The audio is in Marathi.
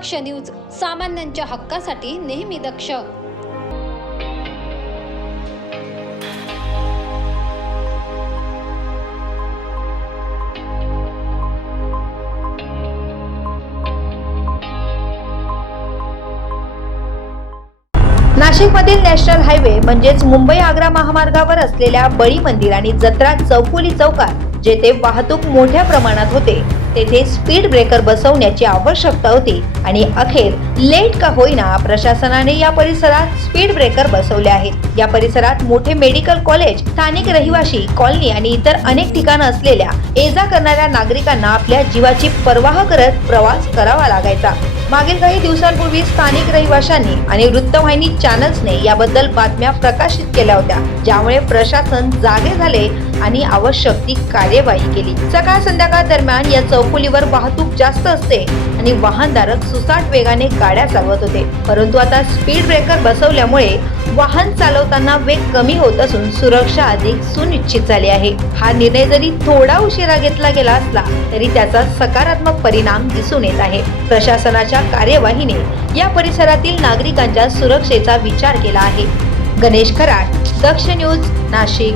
दक्ष न्यूज सामान्यांच्या हक्कासाठी नेहमी दक्ष. नाशिकमधील नॅशनल हायवे म्हणजेच मुंबई आग्रा महामार्गावर असलेल्या बळी मंदिर आणि जत्रा चौफुली चौकात जेथे वाहतूक मोठ्या प्रमाणात होते तेथे स्पीड ब्रेकर बसवण्याची आवश्यकता होती आणि अखेर लेट का होईना प्रशासनाने या परिसरात स्पीड ब्रेकर बसवले आहेत. या परिसरात मोठे मेडिकल कॉलेज स्थानिक रहिवासी कॉलनी आणि इतर अनेक ठिकाणं असलेल्या ये जा करणाऱ्या नागरिकांना आपल्या जीवाची पर्वाह करत प्रवास करावा लागायचा. मागील काही दिवसांपूर्वी स्थानिक रहिवाशांनी आणि वृत्तवाहिनी चॅनल्सने याबद्दल बातम्या प्रकाशित केल्या होत्या ज्यामुळे प्रशासन जागे झाले आणि आवश्यक ती कार्यवाही केली. सकाळ संध्याकाळ दरम्यान या चौफुलीवर वाहतूक जास्त असते आणि वाहनधारक सुसाट वेगाने गाड्या चालवत होते. परंतु आता स्पीड ब्रेकर बसवल्यामुळे वाहन चालवताना वेग कमी होत असून सुरक्षा अधिक सुनिश्चित झाली आहे. हा निर्णय जरी थोडा उशिरा घेतला गेला असला तरी त्याचा सकारात्मक परिणाम दिसून येत आहे. प्रशासनाच्या कार्यवाहीने या परिसरातील नागरिकांच्या सुरक्षेचा विचार केला आहे. गणेश खराट दक्ष न्यूज नाशिक.